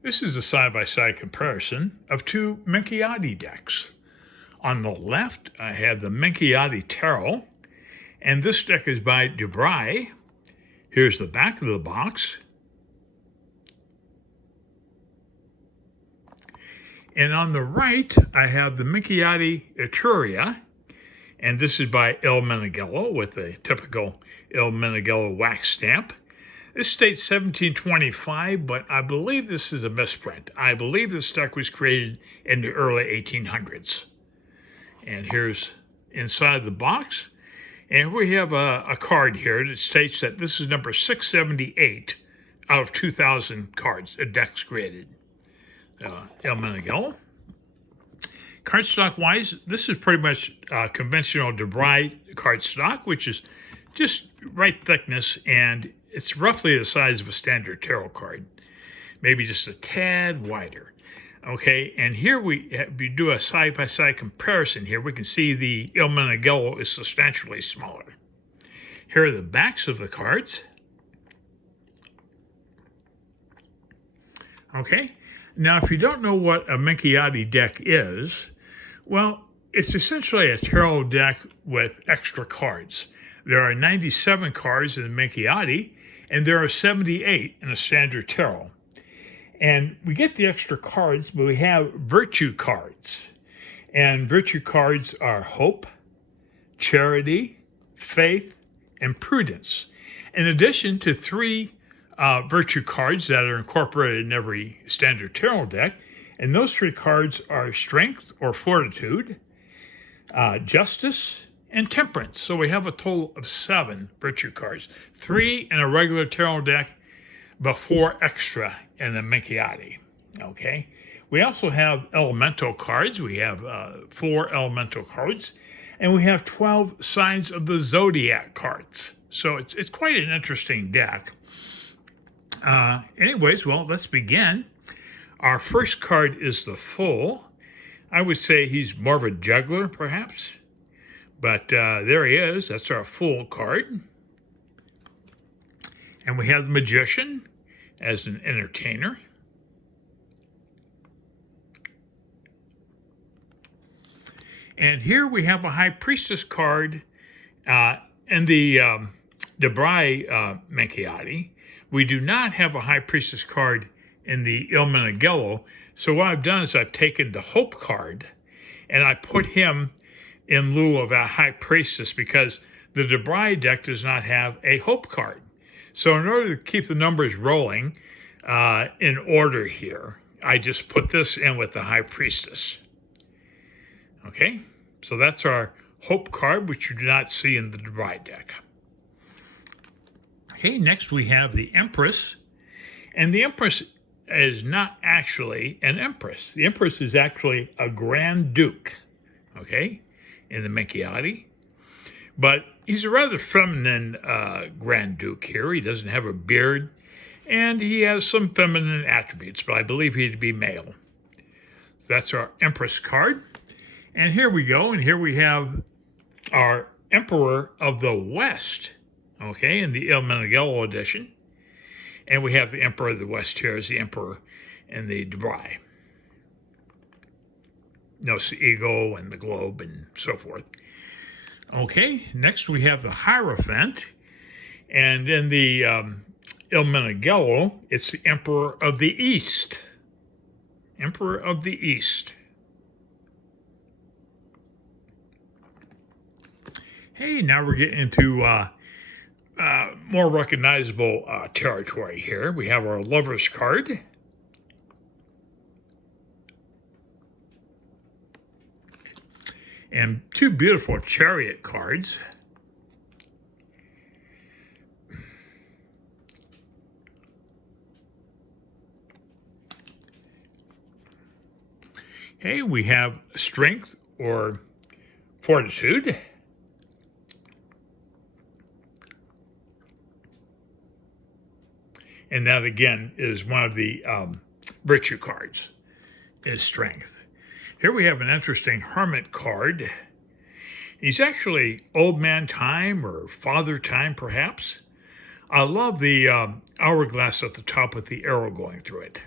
This is a side-by-side comparison of two Minchiate decks. On the left, I have the Minchiate Tarot, and this deck is by Brigh. Here's the back of the box. And on the right, I have the Minchiate Etruria, and this is by Il Meneghello with a typical Il Meneghello wax stamp. This states 1725, but I believe this is a misprint. I believe this deck was created in the early 1800s. And here's inside the box. And we have a card here that states that this is number 678 out of 2,000 cards, decks created. Il Meneghello. Cardstock-wise, this is pretty much conventional Brigh cardstock, which is just right thickness, and it's roughly the size of a standard tarot card, maybe just a tad wider. Okay, and here we do a side-by-side comparison here. We can see the Il Meneghello is substantially smaller. Here are the backs of the cards. Okay, now if you don't know what a Minchiate deck is, well, it's essentially a tarot deck with extra cards. There are 97 cards in the Minchiate, and there are 78 in a standard tarot. And we get the extra cards, but we have virtue cards. And virtue cards are hope, charity, faith, and prudence. In addition to three virtue cards that are incorporated in every standard tarot deck, and those three cards are strength or fortitude, justice, and temperance. So we have a total of 7 virtue cards, 3 in a regular tarot deck, but 4 extra in the Minchiate. Okay. We also have elemental cards. We have 4 elemental cards, and we have 12 signs of the zodiac cards. So it's quite an interesting deck. Anyways, well, let's begin. Our first card is the Fool. I would say he's more of a juggler, perhaps. But there he is. That's our Fool card. And we have the Magician as an entertainer. And here we have a High Priestess card in the Brigh Minchiate. We do not have a High Priestess card in the Il Meneghello. So what I've done is I've taken the Hope card and I put him in lieu of a High Priestess because the Brigh deck does not have a Hope card. So in order to keep the numbers rolling in order here, I just put this in with the High Priestess. Okay, so that's our Hope card, which you do not see in the Brigh deck. Okay, next we have the Empress. And the Empress is not actually an Empress. The Empress is actually a Grand Duke, okay, in the Minchiate. But he's a rather feminine Grand Duke here. He doesn't have a beard, and he has some feminine attributes, but I believe he'd be male. So that's our Empress card. And here we go, and here we have our Emperor of the West, okay, in the Il Meneghello edition. And we have the Emperor of the West here as the Emperor in the Brigh. Notice the eagle and the globe and so forth. Okay, next we have the Hierophant. And in the Il Meneghello, it's the Emperor of the East. Emperor of the East. Hey, now we're getting into more recognizable territory here. We have our Lover's card. And 2 beautiful Chariot cards. Okay, we have Strength or Fortitude. And that, again, is one of the virtue cards, is Strength. Here we have an interesting Hermit card. He's actually Old Man Time or Father Time, perhaps. I love the hourglass at the top with the arrow going through it.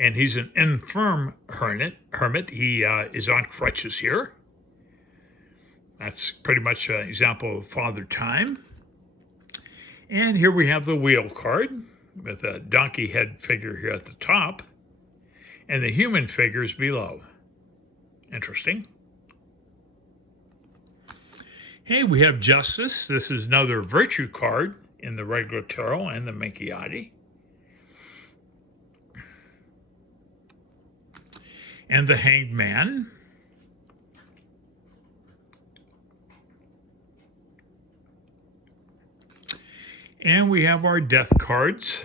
and he's an infirm hermit. He is on crutches here. That's pretty much an example of Father Time. And here we have the Wheel card with a donkey head figure here at the top and the human figures below. Interesting. Hey, we have Justice. This is another virtue card in the regular tarot and the Minchiate. And the Hanged Man. And we have our death cards.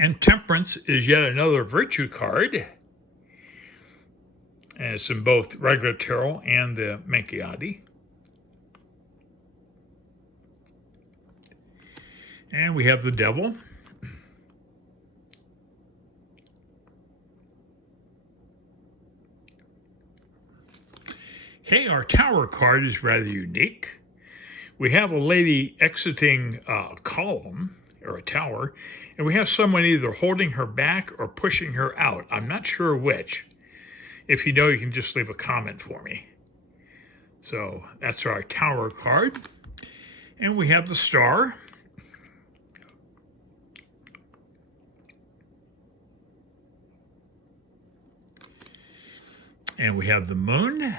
And Temperance is yet another virtue card. And it's in both regular tarot and the Minchiate. And we have the Devil. Okay, our Tower card is rather unique. We have a lady exiting a column, or a tower, and we have someone either holding her back or pushing her out. I'm not sure which. If you know, you can just leave a comment for me. So that's our Tower card. And we have the Star. And we have the Moon.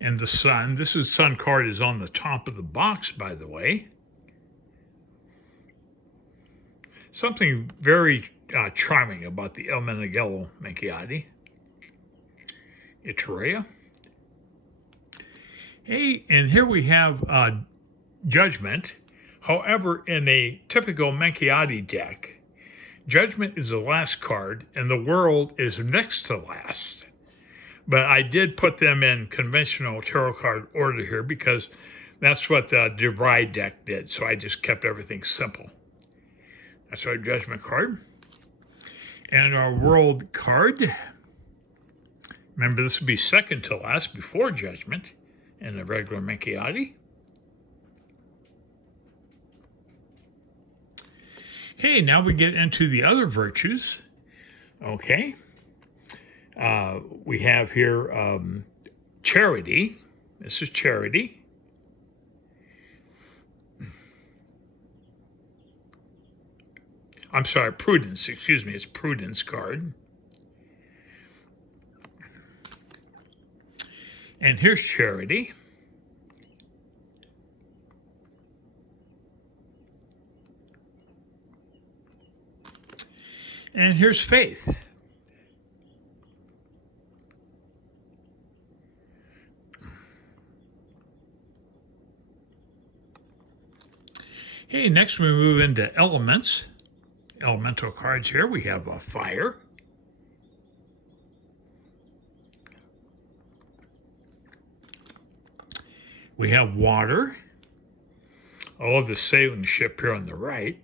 And the Sun. This Sun card is on the top of the box, by the way. Something very charming about the Il Meneghello Minchiate Etruria. Hey, and here we have Judgment. However, in a typical Minchiate deck, Judgment is the last card, and the World is next to last. But I did put them in conventional tarot card order here because that's what the Brigh deck did. So I just kept everything simple. That's our Judgment card. And our World card. Remember, this would be second to last before Judgment in the regular Minchiate. Okay, now we get into the other virtues. Okay. We have here Charity. This is Charity. I'm sorry, Prudence. Excuse me, it's Prudence card. And here's Charity. And here's Faith. Okay, next we move into elements. Elemental cards here. We have fire. We have water. I love the sailing ship here on the right.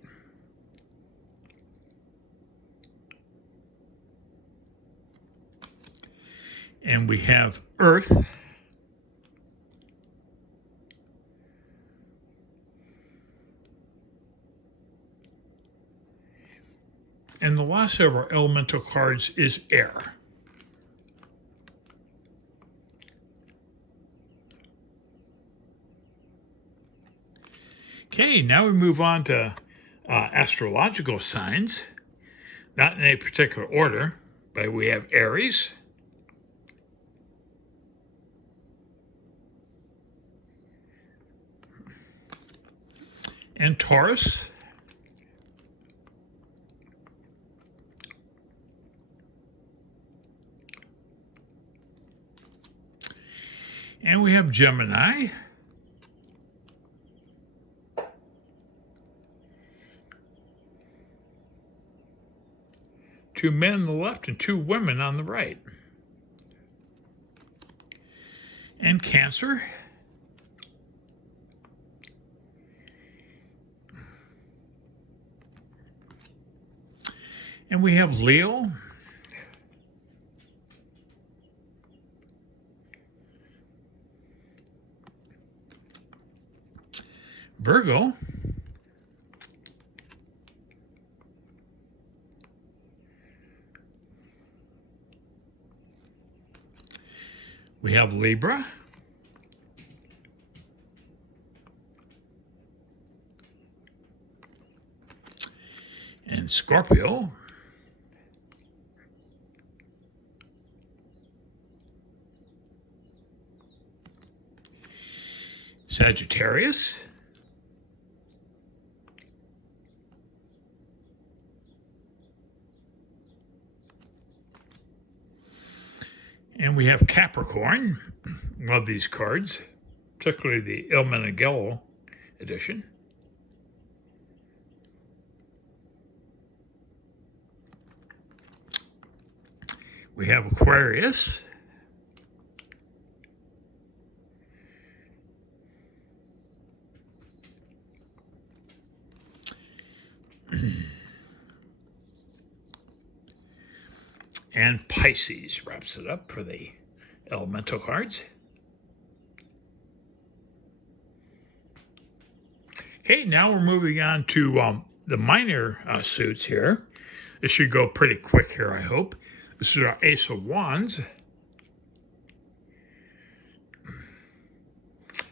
And we have earth. And the last of our elemental cards is air. Okay, now we move on to astrological signs. Not in any particular order, but we have Aries. And Taurus. And we have Gemini. Two men on the left and two women on the right. And Cancer. And we have Leo. Virgo. We have Libra. And Scorpio. Sagittarius. And we have Capricorn. Love these cards, particularly the Il Meneghello edition. We have Aquarius. And Pisces wraps it up for the elemental cards. Okay, now we're moving on to the minor suits here. This should go pretty quick here, I hope. This is our Ace of Wands.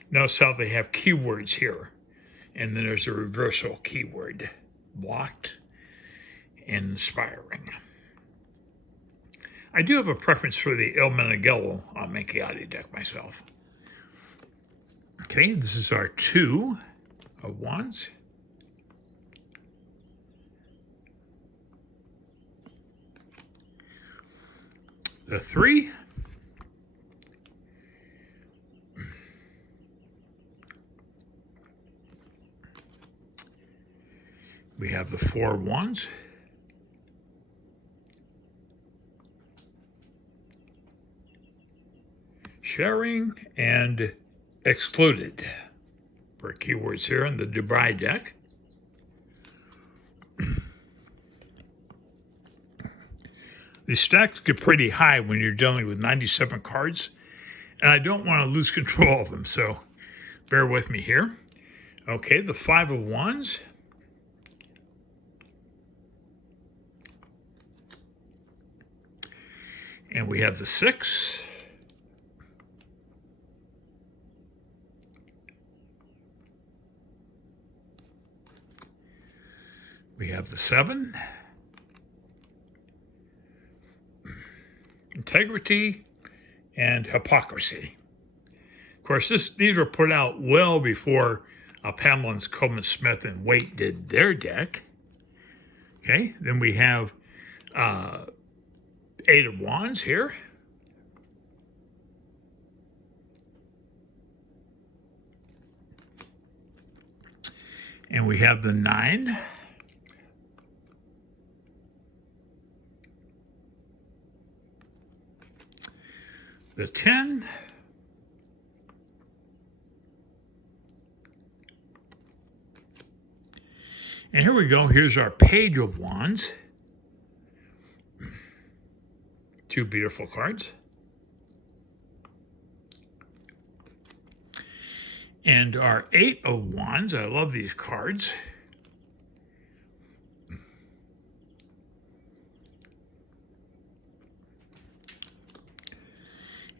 Notice how they have keywords here. And then there's a reversal keyword. Blocked and inspiring. I do have a preference for the Il Meneghello Minchiate deck myself. Okay, this is our 2 of Wands. The 3. We have the 4 of Wands. Sharing and excluded for keywords here in the Brigh deck. These stacks get pretty high when you're dealing with 97 cards, and I don't want to lose control of them, so bear with me here. Okay, the 5 of Wands. And we have the 6. We have the 7. Integrity and hypocrisy. Of course, these were put out well before Pamela Coleman Smith and Waite did their deck. Okay, then we have 8 of Wands here. And we have the 9. The 10. And here we go. Here's our Page of Wands. 2 beautiful cards. And our 8 of Wands. I love these cards.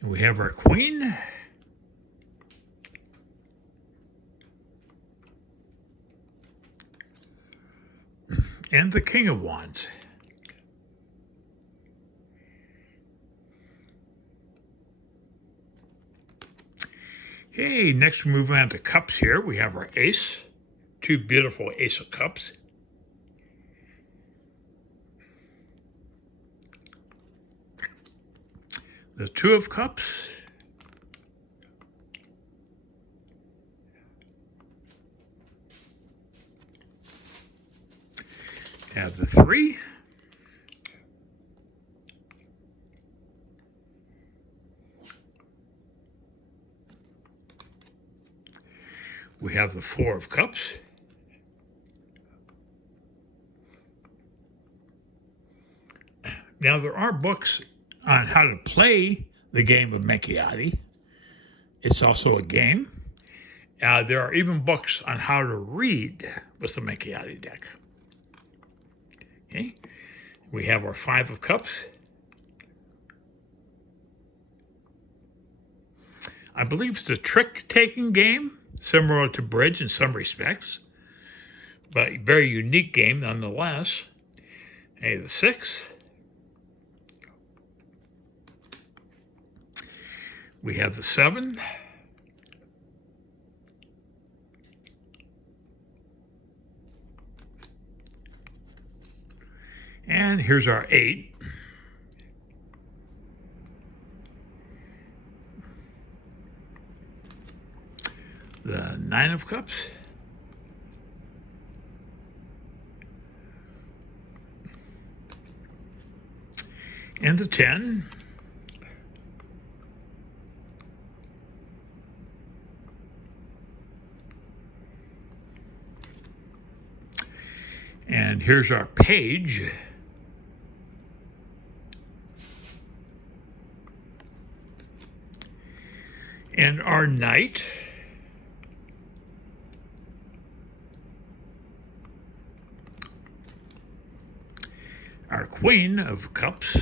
And we have our Queen. And the King of Wands. Okay, next we move on to cups here. We have our Ace. 2 beautiful Ace of Cups. The 2 of Cups. Have the 3. We have the 4 of Cups. Now, there are books on how to play the game of Minchiate. It's also a game. There are even books on how to read with the Minchiate deck. Okay, we have our Five of Cups. I believe it's a trick-taking game, similar to bridge in some respects, but a very unique game nonetheless. Okay, the Six. We have the Seven. And here's our Eight. The Nine of Cups. And the 10. And here's our Page. And our Knight. Our Queen of Cups.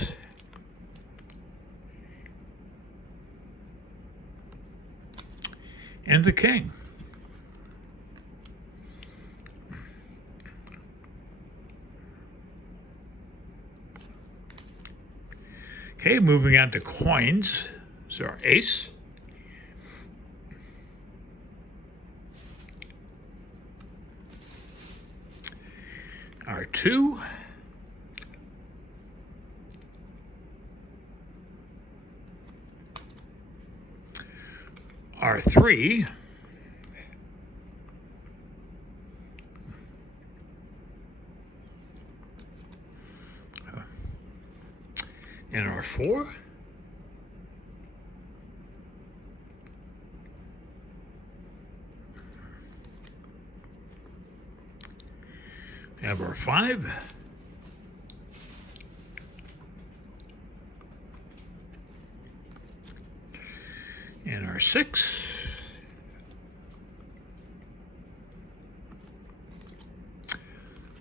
And the King. Okay, moving on to coins. So our Ace. Our 2. Our 3. And our 4. We have our 5. And our 6.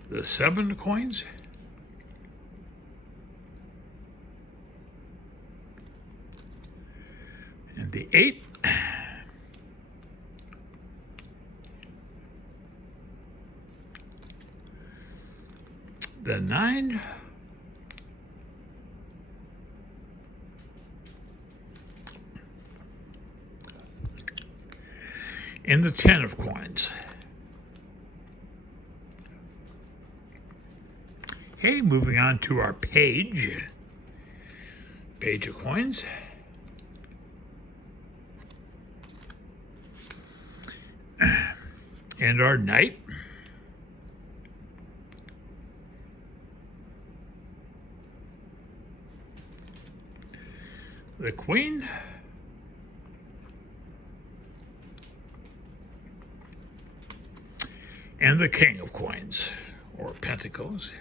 The 7 coins. And the 8. The 9. And the 10 of coins. Okay, moving on to our Page. Page of coins. And our Knight. The Queen. And the King of coins, or Pentacles.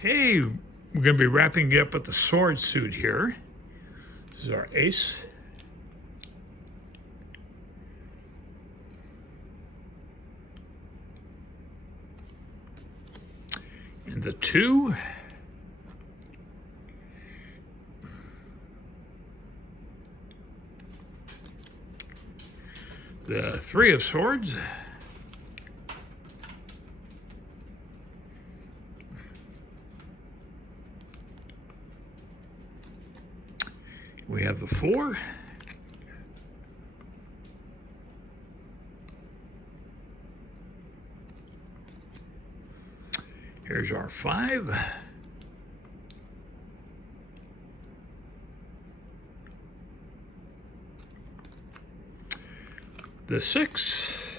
Hey, we're going to be wrapping it up with the sword suit here. This is our Ace. And the 2. The 3 of swords. We have the 4. Here's our 5. The 6.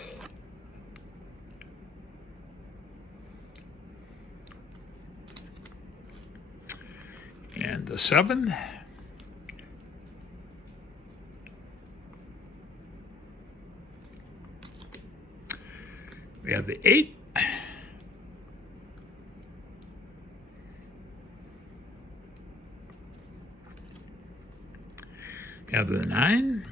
And the 7. We have the 8. Have the 9.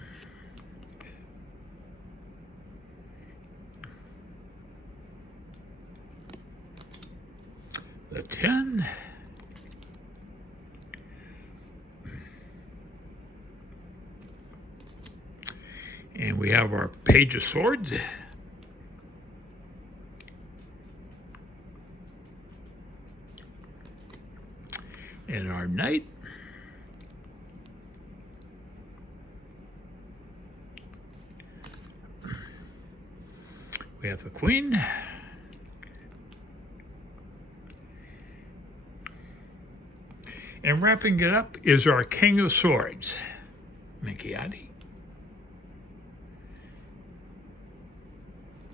The 10. And we have our Page of Swords. And our Knight. We have the Queen. And wrapping it up is our King of Swords, Minchiate.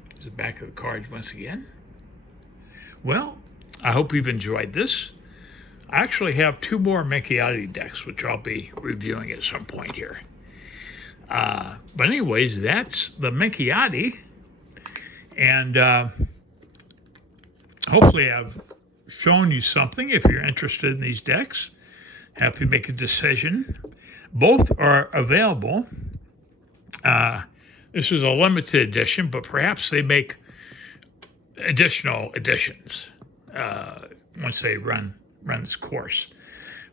There's the back of the cards once again. Well, I hope you've enjoyed this. I actually have 2 more Minchiate decks, which I'll be reviewing at some point here. But anyways, that's the Minchiate. And hopefully I've shown you something if you're interested in these decks. Help you make a decision. Both are available. This is a limited edition, but perhaps they make additional editions once they run this course.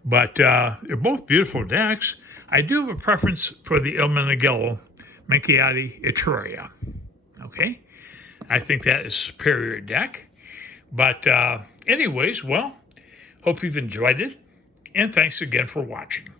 But they're both beautiful decks. I do have a preference for the Il Meneghello Minchiate Etruria. Okay? I think that is a superior deck. But anyways, well, hope you've enjoyed it. And thanks again for watching.